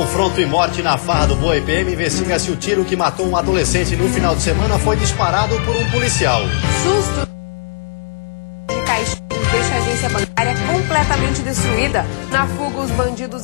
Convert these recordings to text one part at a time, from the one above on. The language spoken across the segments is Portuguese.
Confronto e morte na farra do Boi. PM investiga se o tiro que matou um adolescente no final de semana foi disparado por um policial. Susto de caixeiros deixa a agência bancária completamente destruída. Na fuga, os bandidos...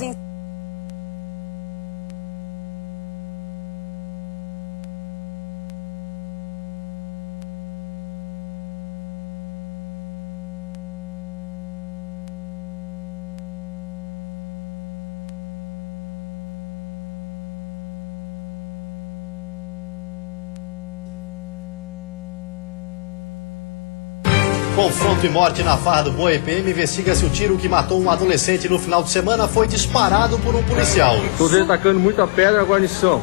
Confronto e morte na farra do Boi. PM investiga se o tiro que matou um adolescente no final de semana foi disparado por um policial. Estou vendo atacando muita pedra na guarnição.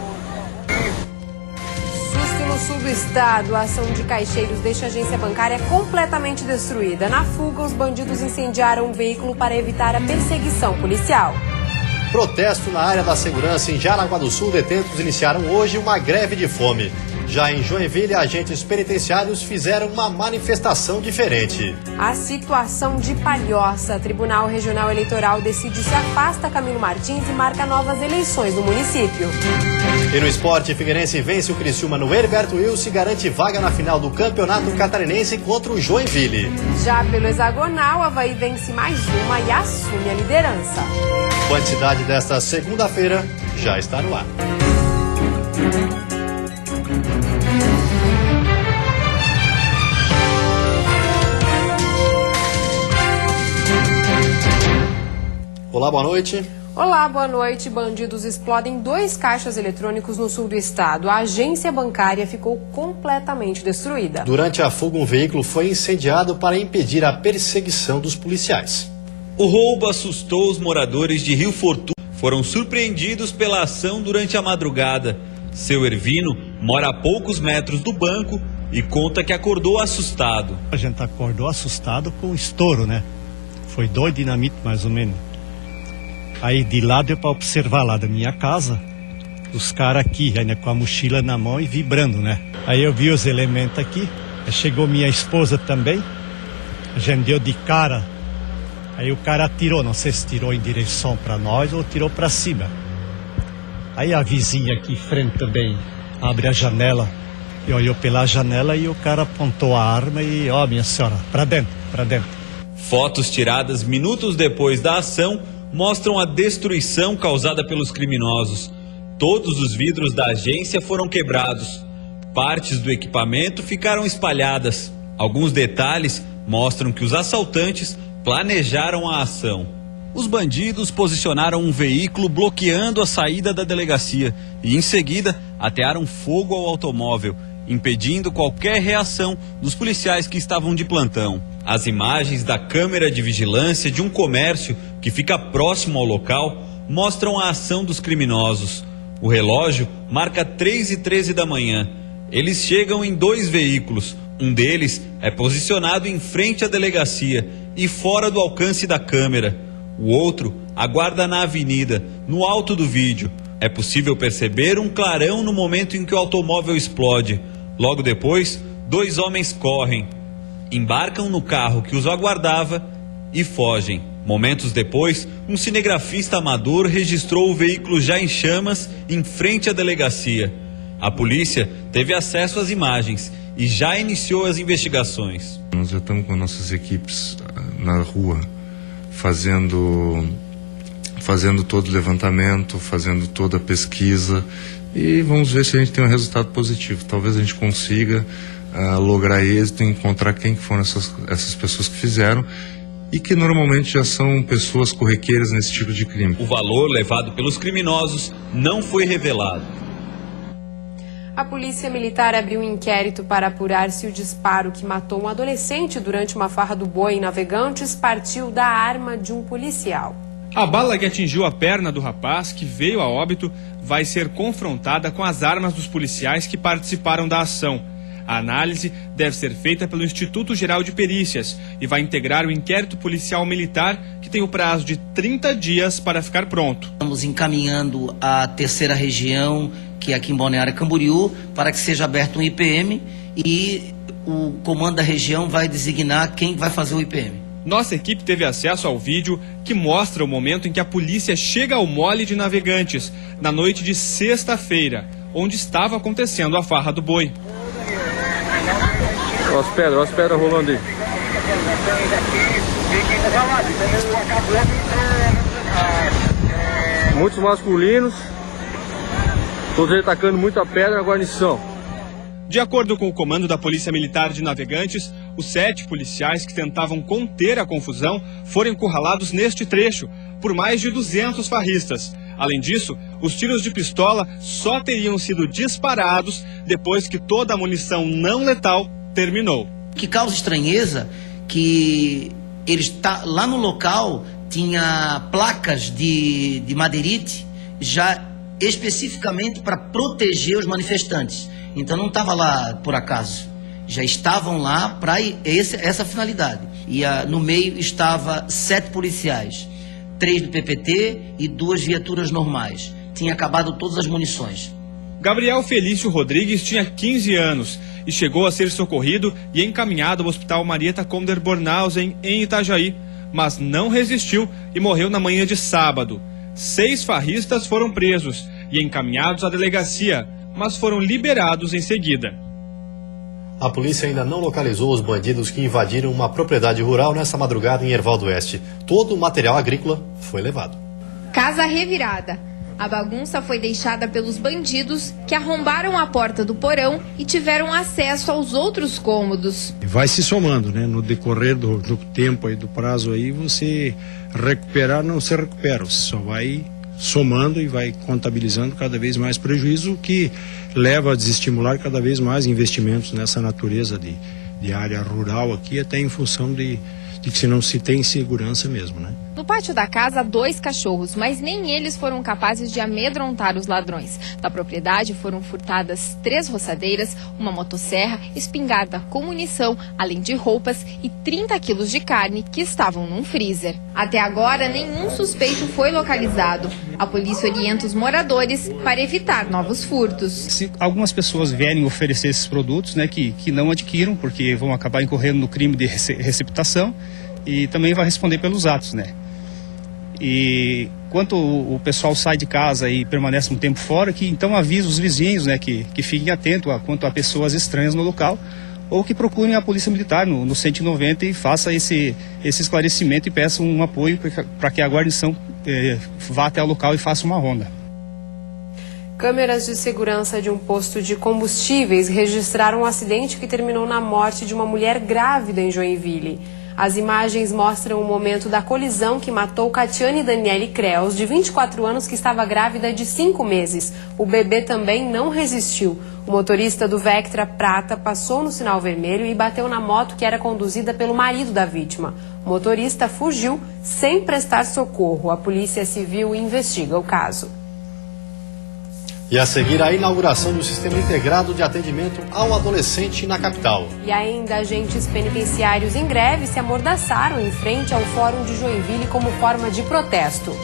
Susto no sul do estado. A ação de caixeiros deixa a agência bancária completamente destruída. Na fuga, os bandidos incendiaram um veículo para evitar a perseguição policial. Protesto na área da segurança em Jaraguá do Sul. Detentos iniciaram hoje uma greve de fome. Já em Joinville, agentes penitenciários fizeram uma manifestação diferente. A situação de Palhoça. Tribunal Regional Eleitoral decide se afasta Camilo Martins e marca novas eleições no município. E no esporte, Figueirense vence o Criciúma no Herberto Wilson e garante vaga na final do Campeonato Catarinense contra o Joinville. Já pelo hexagonal, Avaí vence mais uma e assume a liderança. Quantidade desta segunda-feira já está no ar. Olá, boa noite. Olá, boa noite. Bandidos explodem 2 caixas eletrônicos no sul do estado. A agência bancária ficou completamente destruída. Durante a fuga, um veículo foi incendiado para impedir a perseguição dos policiais. O roubo assustou os moradores de Rio Fortuna. Foram surpreendidos pela ação durante a madrugada. Seu Ervino mora a poucos metros do banco e conta que acordou assustado. A gente acordou assustado com o estouro, né? Foi 2 dinamites mais ou menos. Aí de lá deu para observar lá da minha casa, os caras aqui, né, com a mochila na mão e vibrando, né? Aí eu vi os elementos aqui, aí chegou minha esposa também, a gente deu de cara, aí o cara atirou, não sei se tirou em direção para nós ou tirou para cima. Aí a vizinha aqui em frente também abre a janela, e olhou pela janela e o cara apontou a arma e, ó, minha senhora, para dentro, para dentro. Fotos tiradas minutos depois da ação mostram a destruição causada pelos criminosos. Todos os vidros da agência foram quebrados. Partes do equipamento ficaram espalhadas. Alguns detalhes mostram que os assaltantes planejaram a ação. Os bandidos posicionaram um veículo bloqueando a saída da delegacia e, em seguida, atearam fogo ao automóvel, impedindo qualquer reação dos policiais que estavam de plantão. As imagens da câmera de vigilância de um comércio que fica próximo ao local mostram a ação dos criminosos. O relógio marca 3h13 da manhã. Eles chegam em 2 veículos. Um deles é posicionado em frente à delegacia e fora do alcance da câmera. O outro aguarda na avenida, no alto do vídeo. É possível perceber um clarão no momento em que o automóvel explode. Logo depois, 2 homens correm, embarcam no carro que os aguardava e fogem. Momentos depois, um cinegrafista amador registrou o veículo já em chamas em frente à delegacia. A polícia teve acesso às imagens e já iniciou as investigações. Nós já estamos com nossas equipes na rua, fazendo todo o levantamento, fazendo toda a pesquisa e vamos ver se a gente tem um resultado positivo. Talvez a gente consiga lograr êxito, encontrar quem que foram essas pessoas que fizeram e que normalmente já são pessoas corriqueiras nesse tipo de crime. O valor levado pelos criminosos não foi revelado. A polícia militar abriu um inquérito para apurar se o disparo que matou um adolescente durante uma farra do Boi em Navegantes partiu da arma de um policial. A bala que atingiu a perna do rapaz, que veio a óbito, vai ser confrontada com as armas dos policiais que participaram da ação. A análise deve ser feita pelo Instituto Geral de Perícias e vai integrar o inquérito policial militar, que tem o prazo de 30 dias para ficar pronto. Estamos encaminhando a 3ª região, que é aqui em Balneário Camboriú, para que seja aberto um IPM e o comando da região vai designar quem vai fazer o IPM. Nossa equipe teve acesso ao vídeo que mostra o momento em que a polícia chega ao Mole de Navegantes, na noite de sexta-feira, onde estava acontecendo a farra do boi. Olha as pedras rolando aí. Muitos masculinos, todos eles tacando muita pedra na guarnição. De acordo com o comando da Polícia Militar de Navegantes, os 7 policiais que tentavam conter a confusão foram encurralados neste trecho por mais de 200 farristas. Além disso, os tiros de pistola só teriam sido disparados depois que toda a munição não letal terminou. O que causa estranheza que lá no local tinha placas de madeirite já especificamente para proteger os manifestantes. Então não estava lá por acaso, já estavam lá para essa finalidade. E no meio estava 7 policiais, 3 do PPT e 2 viaturas normais. Tinha acabado todas as munições. Gabriel Felício Rodrigues tinha 15 anos e chegou a ser socorrido e encaminhado ao Hospital Marieta Conder Bornhausen, em Itajaí, mas não resistiu e morreu na manhã de sábado. 6 farristas foram presos e encaminhados à delegacia, mas foram liberados em seguida. A polícia ainda não localizou os bandidos que invadiram uma propriedade rural nessa madrugada em Herval do Oeste. Todo o material agrícola foi levado. Casa revirada. A bagunça foi deixada pelos bandidos que arrombaram a porta do porão e tiveram acesso aos outros cômodos. Vai se somando, né? No decorrer do tempo aí, do prazo aí, você recuperar não se recupera, você só vai somando e vai contabilizando cada vez mais prejuízo, que leva a desestimular cada vez mais investimentos nessa natureza de área rural aqui, até em função de que não se tem segurança mesmo, né? No pátio da casa, 2 cachorros, mas nem eles foram capazes de amedrontar os ladrões. Da propriedade foram furtadas 3 roçadeiras, uma motosserra, espingarda com munição, além de roupas e 30 quilos de carne que estavam num freezer. Até agora, nenhum suspeito foi localizado. A polícia orienta os moradores para evitar novos furtos. Se algumas pessoas vierem oferecer esses produtos, né, que não adquiram, porque vão acabar incorrendo no crime de receptação, e também vai responder pelos atos, né? E quanto o pessoal sai de casa e permanece um tempo fora, que então avisa os vizinhos, né, que fiquem atentos quanto a pessoas estranhas no local, ou que procurem a Polícia Militar no 190 e faça esse esclarecimento e peçam um apoio para que a guarnição vá até o local e faça uma ronda. Câmeras de segurança de um posto de combustíveis registraram um acidente que terminou na morte de uma mulher grávida em Joinville. As imagens mostram o momento da colisão que matou Catiane Daniele Creus, de 24 anos, que estava grávida de 5 meses. O bebê também não resistiu. O motorista do Vectra Prata passou no sinal vermelho e bateu na moto que era conduzida pelo marido da vítima. O motorista fugiu sem prestar socorro. A Polícia Civil investiga o caso. E a seguir, a inauguração do Sistema Integrado de Atendimento ao Adolescente na capital. E ainda, agentes penitenciários em greve se amordaçaram em frente ao Fórum de Joinville como forma de protesto.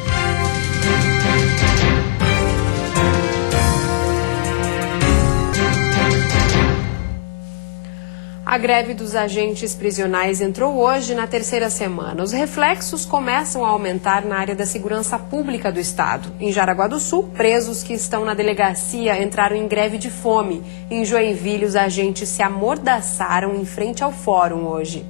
A greve dos agentes prisionais entrou hoje na 3ª semana. Os reflexos começam a aumentar na área da segurança pública do estado. Em Jaraguá do Sul, presos que estão na delegacia entraram em greve de fome. Em Joinville, os agentes se amordaçaram em frente ao fórum hoje.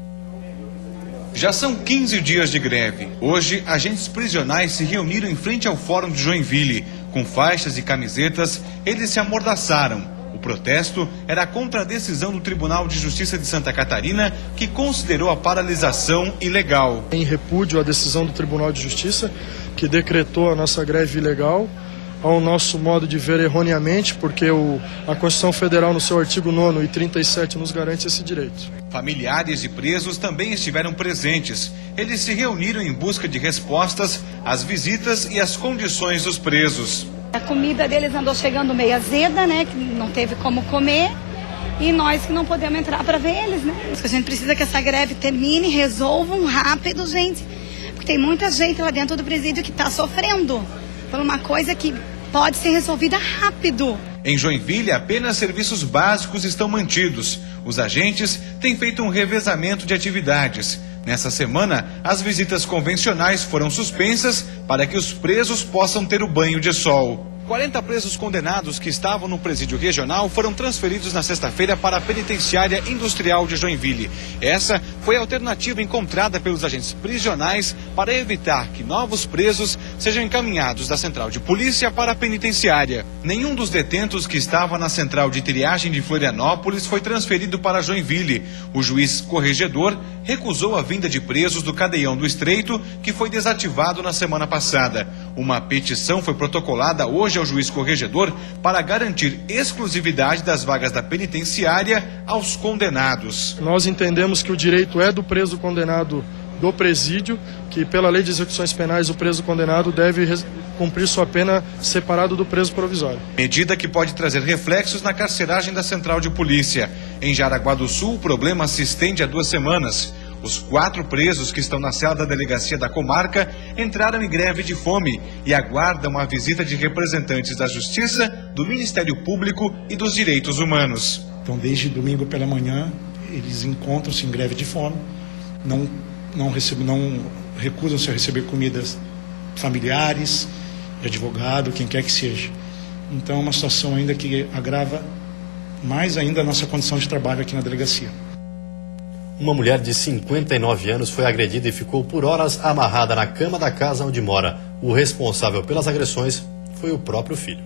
Já são 15 dias de greve. Hoje, agentes prisionais se reuniram em frente ao fórum de Joinville. Com faixas e camisetas, eles se amordaçaram. O protesto era contra a decisão do Tribunal de Justiça de Santa Catarina, que considerou a paralisação ilegal. Em repúdio à decisão do Tribunal de Justiça, que decretou a nossa greve ilegal, ao nosso modo de ver erroneamente, porque a Constituição Federal, no seu artigo 9º e 37, nos garante esse direito. Familiares de presos também estiveram presentes. Eles se reuniram em busca de respostas às visitas e às condições dos presos. A comida deles andou chegando meio azeda, né, que não teve como comer, e nós que não podemos entrar para ver eles, né. A gente precisa que essa greve termine, resolvam rápido, gente, porque tem muita gente lá dentro do presídio que está sofrendo por uma coisa que pode ser resolvida rápido. Em Joinville, apenas serviços básicos estão mantidos. Os agentes têm feito um revezamento de atividades. Nessa semana, as visitas convencionais foram suspensas para que os presos possam ter o banho de sol. 40 presos condenados que estavam no presídio regional foram transferidos na sexta-feira para a penitenciária industrial de Joinville. Essa foi a alternativa encontrada pelos agentes prisionais para evitar que novos presos sejam encaminhados da central de polícia para a penitenciária. Nenhum dos detentos que estava na central de triagem de Florianópolis foi transferido para Joinville. O juiz corregedor recusou a vinda de presos do cadeião do Estreito, que foi desativado na semana passada. Uma petição foi protocolada hoje ao juiz corregedor para garantir exclusividade das vagas da penitenciária aos condenados. Nós entendemos que o direito é do preso condenado do presídio, que pela lei de execuções penais o preso condenado deve cumprir sua pena separado do preso provisório. Medida que pode trazer reflexos na carceragem da central de polícia. Em Jaraguá do Sul, o problema se estende há 2 semanas. Os 4 presos que estão na cela da delegacia da comarca entraram em greve de fome e aguardam a visita de representantes da Justiça, do Ministério Público e dos Direitos Humanos. Então, desde domingo pela manhã, eles encontram-se em greve de fome, não recusam-se a receber comidas familiares, de advogado, quem quer que seja. Então, é uma situação ainda que agrava mais ainda a nossa condição de trabalho aqui na delegacia. Uma mulher de 59 anos foi agredida e ficou por horas amarrada na cama da casa onde mora. O responsável pelas agressões foi o próprio filho.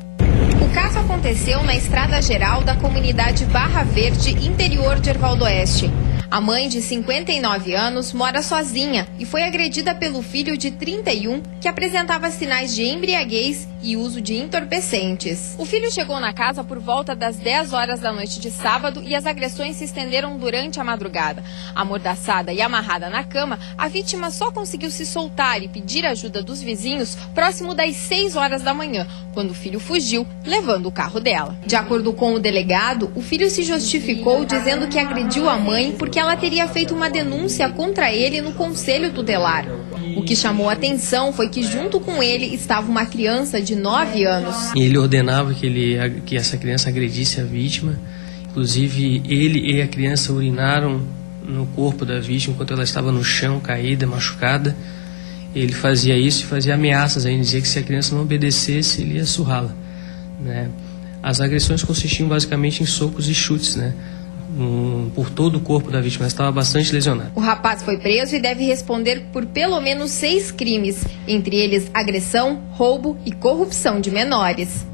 O caso aconteceu na estrada geral da comunidade Barra Verde, interior de Erval do Oeste. A mãe de 59 anos mora sozinha e foi agredida pelo filho de 31, que apresentava sinais de embriaguez e uso de entorpecentes. O filho chegou na casa por volta das 10 horas da noite de sábado e as agressões se estenderam durante a madrugada. Amordaçada e amarrada na cama, a vítima só conseguiu se soltar e pedir ajuda dos vizinhos próximo das 6 horas da manhã, quando o filho fugiu, levando o carro dela. De acordo com o delegado, o filho se justificou dizendo que agrediu a mãe porque ela teria feito uma denúncia contra ele no conselho tutelar. O que chamou a atenção foi que junto com ele estava uma criança de 9 anos. Ele ordenava que essa criança agredisse a vítima. Inclusive, ele e a criança urinaram no corpo da vítima enquanto ela estava no chão, caída, machucada. Ele fazia isso e fazia ameaças. Aí dizia que se a criança não obedecesse, ele ia surrá-la, né? As agressões consistiam basicamente em socos e chutes, né? Por todo o corpo da vítima, estava bastante lesionado. O rapaz foi preso e deve responder por pelo menos 6 crimes, entre eles agressão, roubo e corrupção de menores.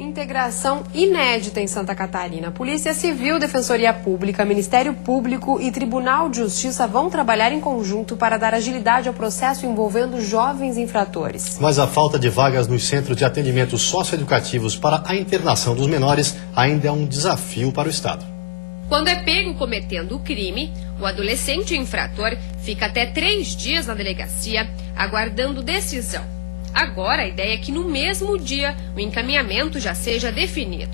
Integração inédita em Santa Catarina. Polícia Civil, Defensoria Pública, Ministério Público e Tribunal de Justiça vão trabalhar em conjunto para dar agilidade ao processo envolvendo jovens infratores. Mas a falta de vagas nos centros de atendimento socioeducativos para a internação dos menores ainda é um desafio para o Estado. Quando é pego cometendo o crime, o adolescente infrator fica até 3 dias na delegacia aguardando decisão. Agora, a ideia é que no mesmo dia o encaminhamento já seja definido.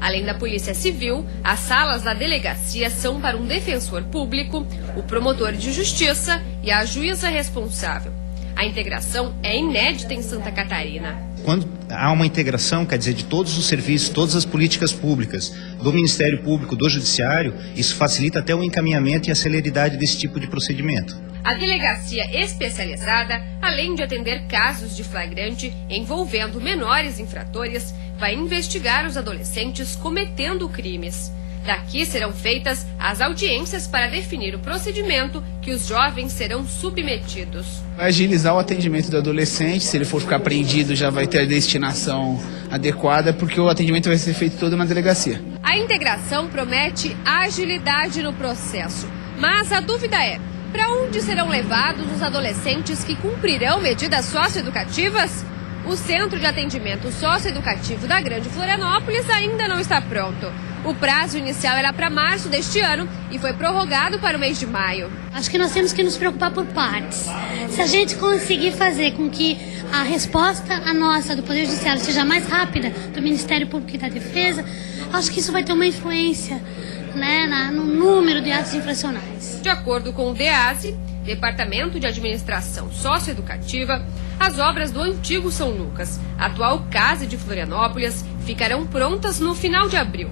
Além da Polícia Civil, as salas da delegacia são para um defensor público, o promotor de justiça e a juíza responsável. A integração é inédita em Santa Catarina. Quando há uma integração, quer dizer, de todos os serviços, todas as políticas públicas, do Ministério Público, do Judiciário, isso facilita até o encaminhamento e a celeridade desse tipo de procedimento. A delegacia especializada, além de atender casos de flagrante envolvendo menores infratores, vai investigar os adolescentes cometendo crimes. Daqui serão feitas as audiências para definir o procedimento que os jovens serão submetidos. Vai agilizar o atendimento do adolescente, se ele for ficar apreendido já vai ter a destinação adequada, porque o atendimento vai ser feito todo na delegacia. A integração promete agilidade no processo, mas a dúvida é: para onde serão levados os adolescentes que cumprirão medidas socioeducativas? O Centro de Atendimento Socioeducativo da Grande Florianópolis ainda não está pronto. O prazo inicial era para março deste ano e foi prorrogado para o mês de maio. Acho que nós temos que nos preocupar por partes. Se a gente conseguir fazer com que a resposta a nossa do Poder Judiciário seja mais rápida, do Ministério Público e da Defesa, acho que isso vai ter uma influência, né, no número de atos infracionais. De acordo com o DEASE, Departamento de Administração Socioeducativa, as obras do antigo São Lucas, atual Case de Florianópolis, ficarão prontas no final de abril,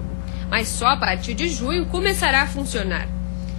mas só a partir de junho começará a funcionar.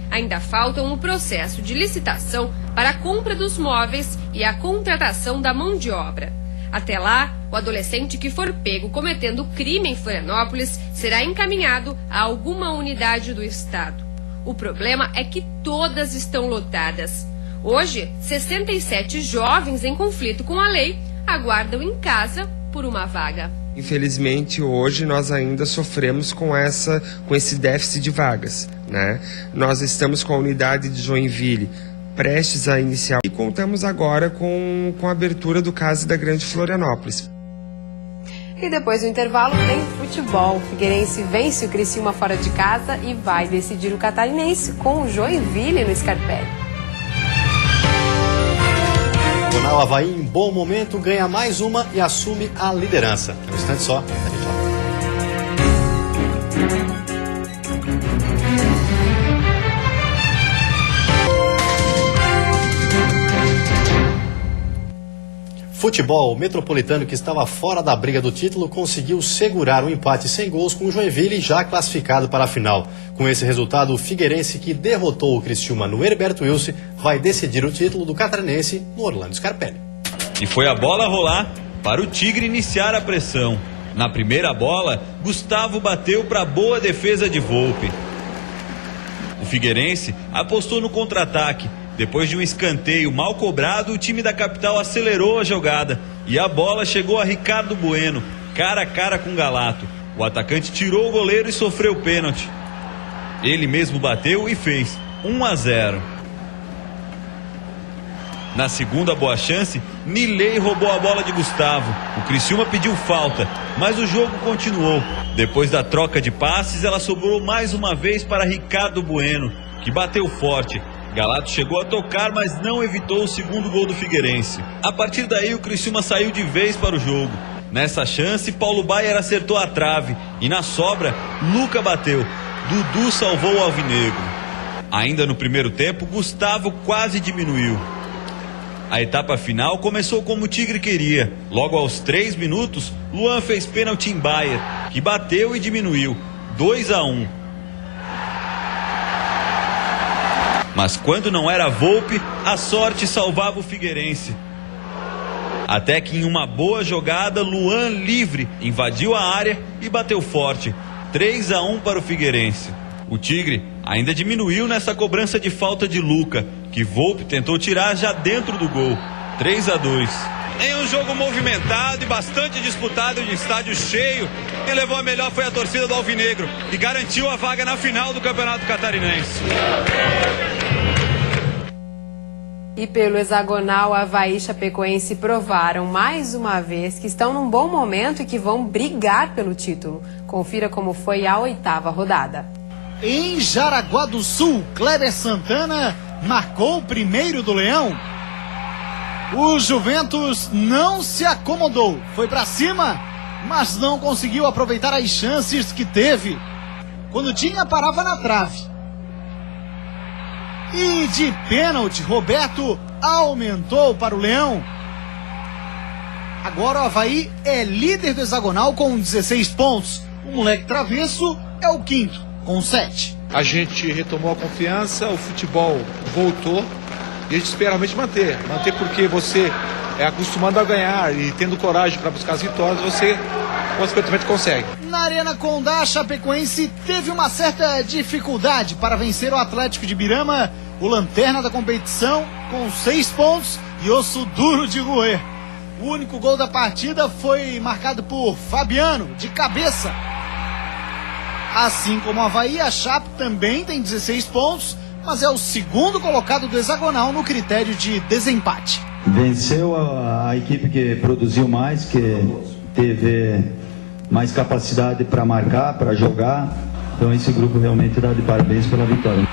ainda faltam o processo de licitação para a compra dos móveis e a contratação da mão de obra. Até lá, o adolescente que for pego cometendo crime em Florianópolis será encaminhado a alguma unidade do estado. O problema é que todas estão lotadas. Hoje, 67 jovens em conflito com a lei aguardam em casa por uma vaga. Infelizmente, hoje nós ainda sofremos com esse déficit de vagas, né? Nós estamos com a unidade de Joinville prestes a iniciar e contamos agora com a abertura do CASE da Grande Florianópolis. E depois do intervalo tem futebol. O Figueirense vence o Criciúma fora de casa e vai decidir o Catarinense com o Joinville no Scarpelli. O Avaí, em bom momento, ganha mais uma e assume a liderança. É um instante só, a gente volta. Futebol, o Metropolitano, que estava fora da briga do título, conseguiu segurar um empate sem gols com o Joinville, já classificado para a final. Com esse resultado, o Figueirense, que derrotou o Criciúma no Heriberto Wilson, vai decidir o título do Catarinense no Orlando Scarpelli. E foi a bola rolar para o Tigre iniciar a pressão. Na primeira bola, Gustavo bateu para boa defesa de Volpe. O Figueirense apostou no contra-ataque. Depois de um escanteio mal cobrado, o time da capital acelerou a jogada e a bola chegou a Ricardo Bueno, cara a cara com Galato. O atacante tirou o goleiro e sofreu o pênalti. Ele mesmo bateu e fez 1-0. Na segunda boa chance, Nilei roubou a bola de Gustavo. O Criciúma pediu falta, mas o jogo continuou. Depois da troca de passes, ela sobrou mais uma vez para Ricardo Bueno, que bateu forte. Galato chegou a tocar, mas não evitou o segundo gol do Figueirense. A partir daí, o Criciúma saiu de vez para o jogo. Nessa chance, Paulo Baier acertou a trave e na sobra, Luca bateu. Dudu salvou o alvinegro. Ainda no primeiro tempo, Gustavo quase diminuiu. A etapa final começou como o Tigre queria. Logo aos 3 minutos, Luan fez pênalti em Baier, que bateu e diminuiu. 2-1. Mas quando não era Volpe, a sorte salvava o Figueirense. Até que em uma boa jogada, Luan livre invadiu a área e bateu forte. 3-1 para o Figueirense. O Tigre ainda diminuiu nessa cobrança de falta de Luca, que Volpe tentou tirar já dentro do gol. 3-2. Em um jogo movimentado e bastante disputado de estádio cheio, quem levou a melhor foi a torcida do Alvinegro, que garantiu a vaga na final do Campeonato Catarinense. E pelo hexagonal, Avaí e Chapecoense provaram mais uma vez que estão num bom momento e que vão brigar pelo título. Confira como foi a 8ª rodada. Em Jaraguá do Sul, Kleber Santana marcou o primeiro do Leão. O Juventus não se acomodou, foi para cima, mas não conseguiu aproveitar as chances que teve. Quando tinha, parava na trave. E de pênalti, Roberto aumentou para o Leão. Agora o Avaí é líder do hexagonal com 16 pontos. O moleque travesso é o 5º, com 7. A gente retomou a confiança, o futebol voltou e a gente espera realmente manter. Manter porque você é acostumado a ganhar e tendo coragem para buscar as vitórias, você consequentemente consegue. Na Arena Condá, a Chapecoense teve uma certa dificuldade para vencer o Atlético de Birama, o lanterna da competição, com 6 pontos e osso duro de roer. O único gol da partida foi marcado por Fabiano, de cabeça. Assim como o Avaí, a Chape também tem 16 pontos, mas é o 2º colocado do hexagonal no critério de desempate. Venceu a equipe que produziu mais, que teve mais capacidade para marcar, para jogar. Então esse grupo realmente dá de parabéns pela vitória.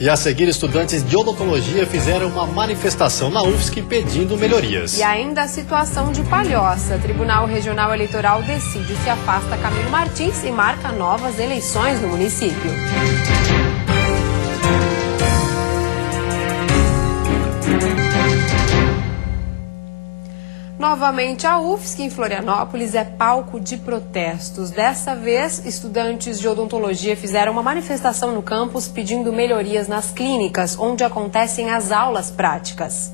E a seguir, estudantes de odontologia fizeram uma manifestação na UFSC pedindo melhorias. E ainda a situação de Palhoça. Tribunal Regional Eleitoral decide se afasta Camilo Martins e marca novas eleições no município. Novamente, a UFSC em Florianópolis é palco de protestos. Dessa vez, estudantes de odontologia fizeram uma manifestação no campus pedindo melhorias nas clínicas, onde acontecem as aulas práticas.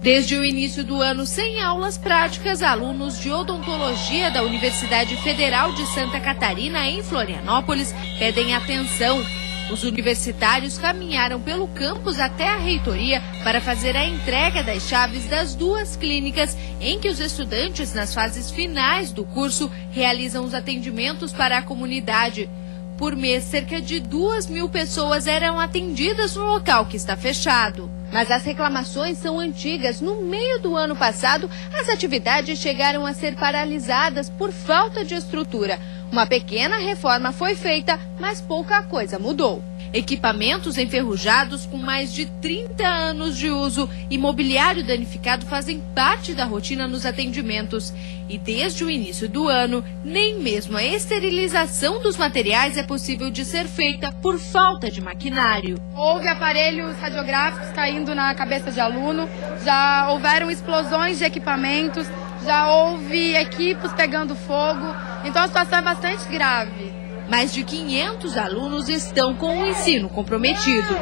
Desde o início do ano sem aulas práticas, alunos de odontologia da Universidade Federal de Santa Catarina, em Florianópolis, pedem atenção. Os universitários caminharam pelo campus até a reitoria para fazer a entrega das chaves das 2 clínicas em que os estudantes, nas fases finais do curso, realizam os atendimentos para a comunidade. Por mês, cerca de 2.000 pessoas eram atendidas no local que está fechado. Mas as reclamações são antigas. No meio do ano passado, as atividades chegaram a ser paralisadas por falta de estrutura. Uma pequena reforma foi feita, mas pouca coisa mudou. Equipamentos enferrujados com mais de 30 anos de uso e mobiliário danificado fazem parte da rotina nos atendimentos. E desde o início do ano, nem mesmo a esterilização dos materiais é possível de ser feita por falta de maquinário. Houve aparelhos radiográficos caindo na cabeça de aluno, já houveram explosões de equipamentos, já houve equipes pegando fogo, então a situação é bastante grave. Mais de 500 alunos estão com o ensino comprometido.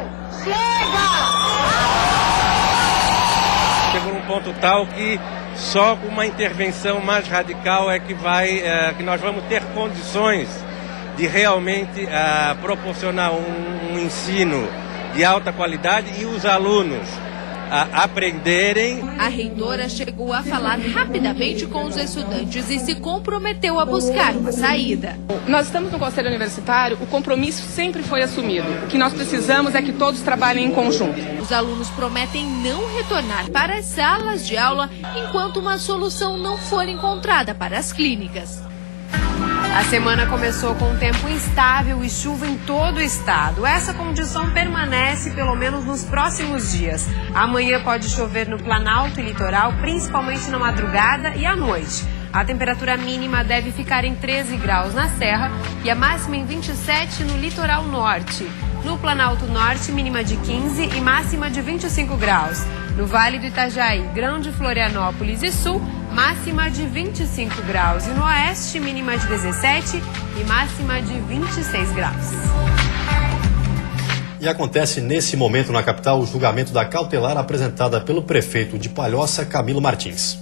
Chegou num ponto tal que só com uma intervenção mais radical é que nós vamos ter condições de realmente proporcionar um ensino de alta qualidade e os alunos aprenderem. A reitora chegou a falar rapidamente com os estudantes e se comprometeu a buscar uma saída. Nós estamos no Conselho Universitário, o compromisso sempre foi assumido. O que nós precisamos é que todos trabalhem em conjunto. Os alunos prometem não retornar para as salas de aula enquanto uma solução não for encontrada para as clínicas. A semana começou com um tempo instável e chuva em todo o estado. Essa condição permanece pelo menos nos próximos dias. Amanhã pode chover no Planalto e Litoral, principalmente na madrugada e à noite. A temperatura mínima deve ficar em 13 graus na Serra e a máxima em 27 no Litoral Norte. No Planalto Norte, mínima de 15 e máxima de 25 graus. No Vale do Itajaí, Grande Florianópolis e Sul, máxima de 25 graus. E no Oeste, mínima de 17 e máxima de 26 graus. E acontece nesse momento na capital o julgamento da cautelar apresentada pelo prefeito de Palhoça, Camilo Martins.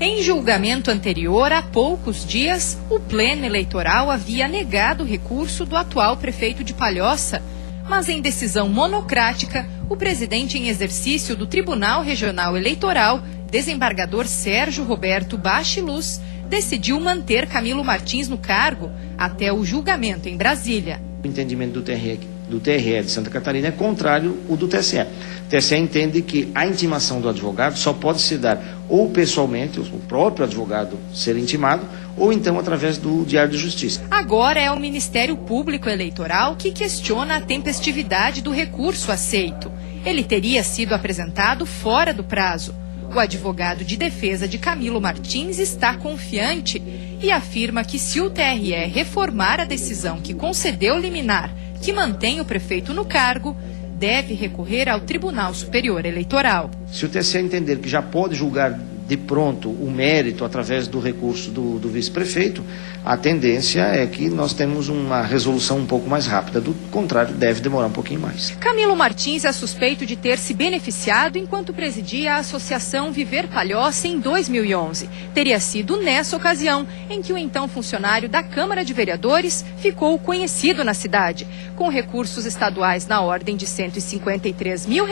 Em julgamento anterior, há poucos dias, o Pleno Eleitoral havia negado o recurso do atual prefeito de Palhoça. Mas em decisão monocrática, o presidente em exercício do Tribunal Regional Eleitoral, desembargador Sérgio Roberto Bacheluz, decidiu manter Camilo Martins no cargo até o julgamento em Brasília. O entendimento do TRE de Santa Catarina é contrário ao do TSE. O TSE entende que a intimação do advogado só pode se dar ou pessoalmente, o próprio advogado ser intimado, ou então através do Diário de Justiça. Agora é o Ministério Público Eleitoral que questiona a tempestividade do recurso aceito. Ele teria sido apresentado fora do prazo. O advogado de defesa de Camilo Martins está confiante e afirma que se o TRE reformar a decisão que concedeu liminar, que mantém o prefeito no cargo, deve recorrer ao Tribunal Superior Eleitoral. Se o TSE entender que já pode julgar de pronto o mérito através do recurso do vice-prefeito, a tendência é que nós temos uma resolução um pouco mais rápida. Do contrário, deve demorar um pouquinho mais. Camilo Martins é suspeito de ter se beneficiado enquanto presidia a Associação Viver Palhoça em 2011. Teria sido nessa ocasião em que o então funcionário da Câmara de Vereadores ficou conhecido na cidade. Com recursos estaduais na ordem de R$153 mil,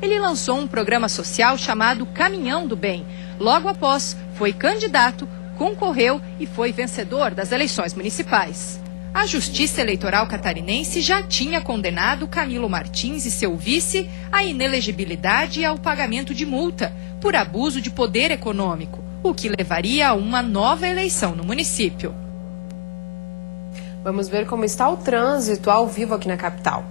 ele lançou um programa social chamado Caminhão do Bem. Logo após, foi candidato, concorreu e foi vencedor das eleições municipais. A Justiça Eleitoral catarinense já tinha condenado Camilo Martins e seu vice à inelegibilidade e ao pagamento de multa por abuso de poder econômico, o que levaria a uma nova eleição no município. Vamos ver como está o trânsito ao vivo aqui na capital.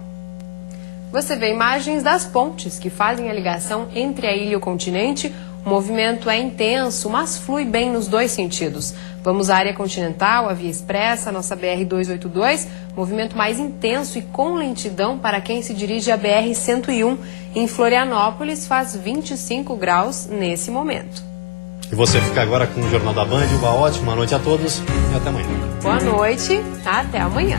Você vê imagens das pontes que fazem a ligação entre a ilha e o continente. O movimento é intenso, mas flui bem nos dois sentidos. Vamos à área continental, a Via Expressa, a nossa BR-282, movimento mais intenso e com lentidão para quem se dirige à BR-101. Em Florianópolis faz 25 graus nesse momento. E você fica agora com o Jornal da Band. Uma ótima noite a todos e até amanhã. Boa noite, até amanhã.